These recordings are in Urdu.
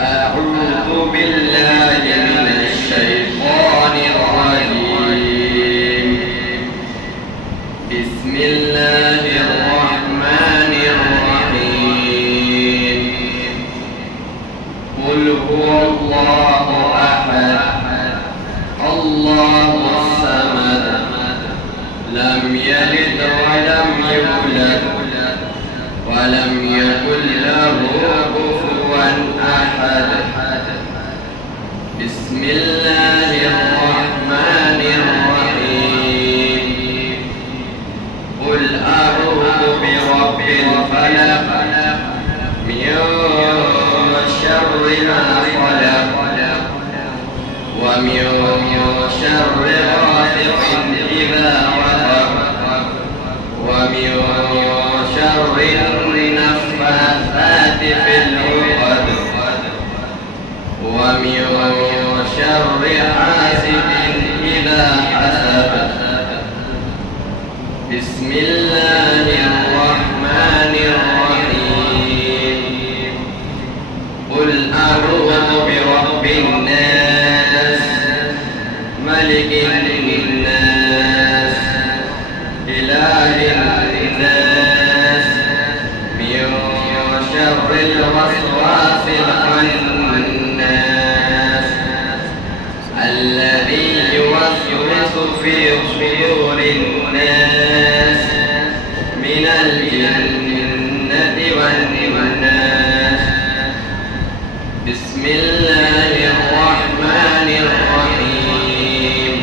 أعوذ بالله من الشيطان الرجيم بسم الله الرحمن الرحيم قل هو الله أحد الله الصمد لم يلد ولم يولد ولم يكن له كفوا أحد بسم الله الرحمن الرحيم قل أعوذ برب الفلق من شر ما خلق ومن شر غاسق إذا وقب ومن شر النفاثات في العقد ومن شر حاسد إذا حسد بسم الله الرحمن الرحيم قل أعوذ برب الناس ملك الناس إله الناس من شر الوسواس الخناس الذي يوسوس في صدور الناس من الجنة والناس بسم الله الرحمن الرحيم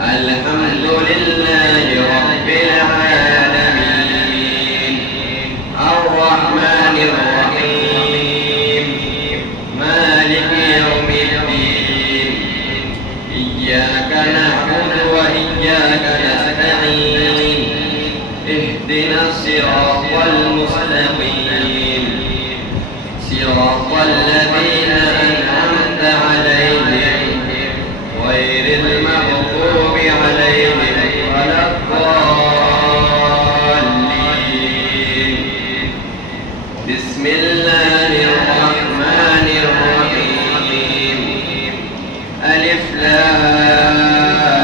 الحمد لله رب العالمين الرحمن الرحيم مالك يوم الدين إياك نعبد وإياك نستعين اهدنا الصراط المستقيم صراط الذين أنعمت عليهم غير المغضوب عليهم ولا الضالين بسم الله الرحمن الرحيم ألف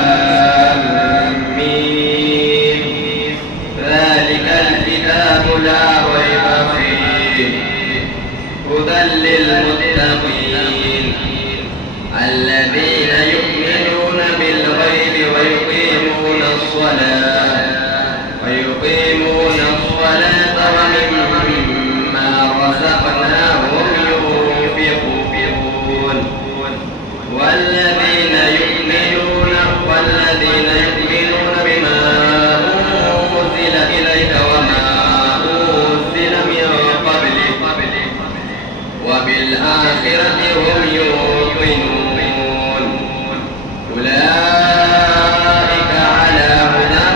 لام ميم ذلك الكتاب لا ريب فيه هدى للمتقين الذين يؤمنون بالغيب ويقيمون الصلاة ومما رزقناهم ينفقون والذين يؤمنون بما أنزل إليك وما أنزل من قبلك وبالآخرة هم يوقنون أولئك على هدى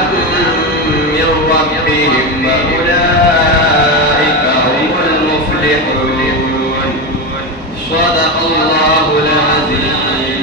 من ربهم وأولئك هم المفلحون صدق الله العظيم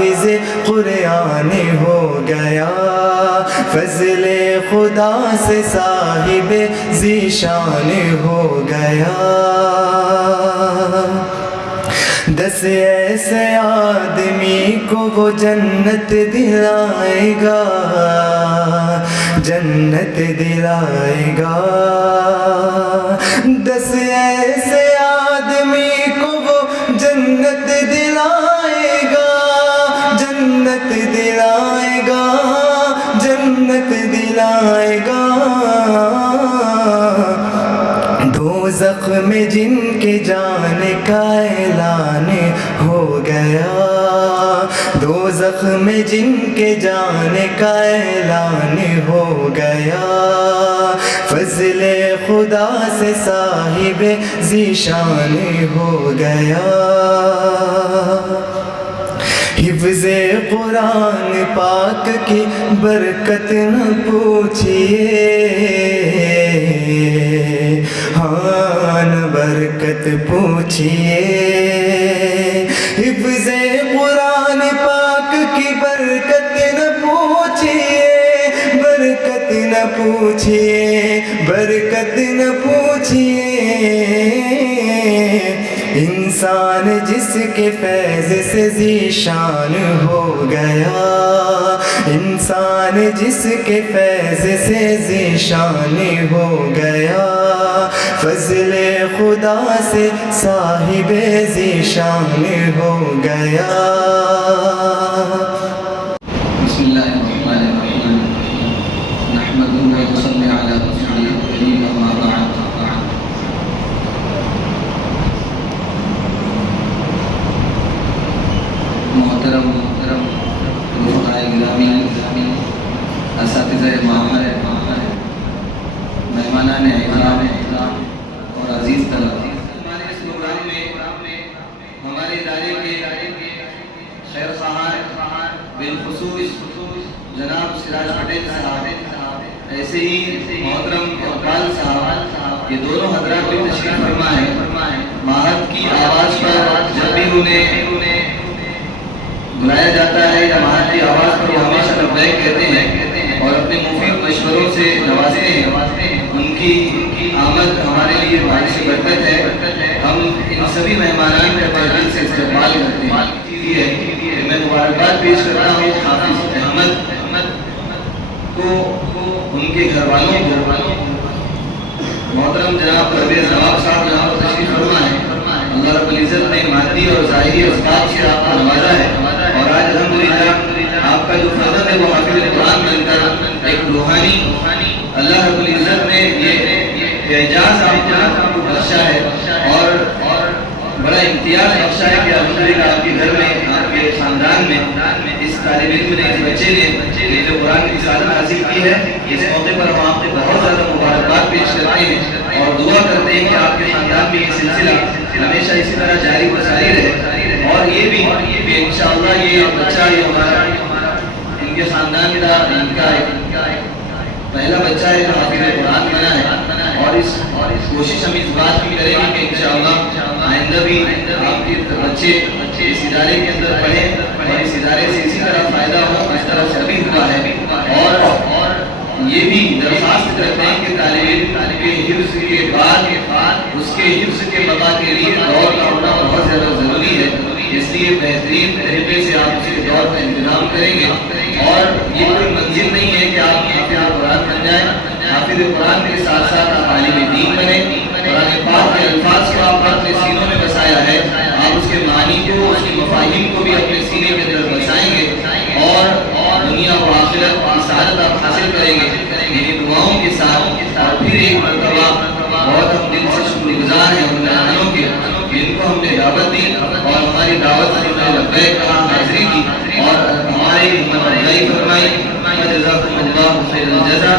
حافظ قرآن ہو گیا، فضل خدا سے صاحب ذیشان ہو گیا۔ 10 ایسے آدمی کو وہ جنت دلائے گا، جنت دلائے گا۔ 10 ایسے آدمی کو وہ جنت دلائے گا، جنت دلائے گا، جنت دلائے گا۔ دوزخ میں جن کے جانے کا اعلان ہو گیا، دوزخ میں جن کے جانے کا اعلان ہو گیا، فضل خدا سے صاحب ذیشان ہو گیا۔ حفظ قرآن پاک کی برکت نہ پوچھئے، ہاں نہ برکت پوچھئے۔ حفظ قرآن پاک کی برکت نہ پوچھئے، برکت نہ پوچھئے، برکت نہ پوچھئے۔ انسان جس کے فیض سے ذیشان ہو گیا، انسان جس کے فیض سے ذیشان ہو گیا، فضل خدا سے صاحب ذیشان ہو گیا۔ بسم اللہ الرحمن الرحیم، نحمدہ و نصلی علی رسولہ الکریم، اما بعد۔ محترم رفقائے گرامی، اساتذہ معمر، مہمانان اکرام اور عزیز طلباء، ہمارے اس پروگرام میں ہمارے ادارے کے خیر خواہان بالخصوص جناب سراج پٹیل صاحب، ایسے ہی محترم اقبال صاحب، یہ دونوں حضرات بھی تشریف فرما ہے۔ ماہد کی آواز پر جب بھی انہیں بلایا جاتا ہے یا ماہد کی آواز پر وہ ہمیشہ لبیک کہتے ہیں اور اپنے مفید مشوروں سے نوازتے ہیں۔ ان کی آمد ہمارے لیے باعث برکت ہے۔ ہم ان سبھی مہمانان کا دل سے استقبال کرتے ہیں۔ میں مبارکباد پیش کرتا ہوں حافظ احمد کو، ان کے گھر والوں کو، محترم جناب پرویز نواب صاحب یہاں پر تشریف فرما ہے۔ اللہ رب العزت نے مادی اور ظاہری اسباب سے آپ کو نوازا ہے، اور آج الحمدللہ آپ کا جو فضل ہے وہ حافظ قرآن بن کر ایک روحانی اللہ رب العزت نے یہ اعجاز آپ کو بخشا ہے، اور بڑا امتیاز بخشا ہے کہ الحمدللہ آپ کے گھر میں، آپ کے خاندان میں اس طالب علم نے، اس بچے نے جو قرآن کی رسالت حاصل کی ہے، اس موقع پر ہم آپ کو بہت زیادہ مبارکباد پیش کرتے ہیں اور دعا کرتے ہیں کہ آپ کے خاندان میں یہ سلسلہ ہمیشہ اسی طرح جاری و ساری رہے، اور یہ بھی کہ انشاءاللہ یہ بچہ، یہ ہمارا ان کے خاندان کا ان کا پہلا بچہ ہے جو حافظ قرآن بنا ہے، اور اس کوشش ہم اس بات کی کریں گے کہ انشاءاللہ آئندہ بھی آپ کے بچے اس ادارے کے اندر پڑھیں اور اس ادارے سے اسی طرح فائدہ ہو، اس طرح سے ابھی ہوا ہے۔ اور یہ بھی درخواست کرتے ہیں کہ طالب علم کے حفظ کے بعد اس کے حفظ کے بقا کے لیے دور کا ہونا بہت زیادہ ضروری ہے، اس لیے بہترین طریقے سے آپ اس کے دور کا انتظام کریں گے۔ اور یہ کوئی منزل نہیں ہے کہ آپ حافظ قرآن بن جائیں، حافظ قرآن کے ساتھ ساتھ آپ عالم دین بنیں، قرآن پاک کے الفاظ کو آپ اپنے سینوں میں بسایا ہے، آپ اس کے معنی کو، اس کی مفاہیم کو بھی اپنے سینے کے اندر بسائیں گے، اور دنیا و آخرت کی سعادت آپ حاصل کریں گے۔ میری دعاؤں کے ساتھ اور پھر ایک مرتبہ بہت ہم دل سے شکر گزار ہیں ان مہمانوں کے، جن کو ہم نے دعوت دی اور ہماری دعوت میں لبیک کہا، حاضری کی اور ہماری ہمت افزائی فرمائی۔ جزاکم اللہ خیر الجزا۔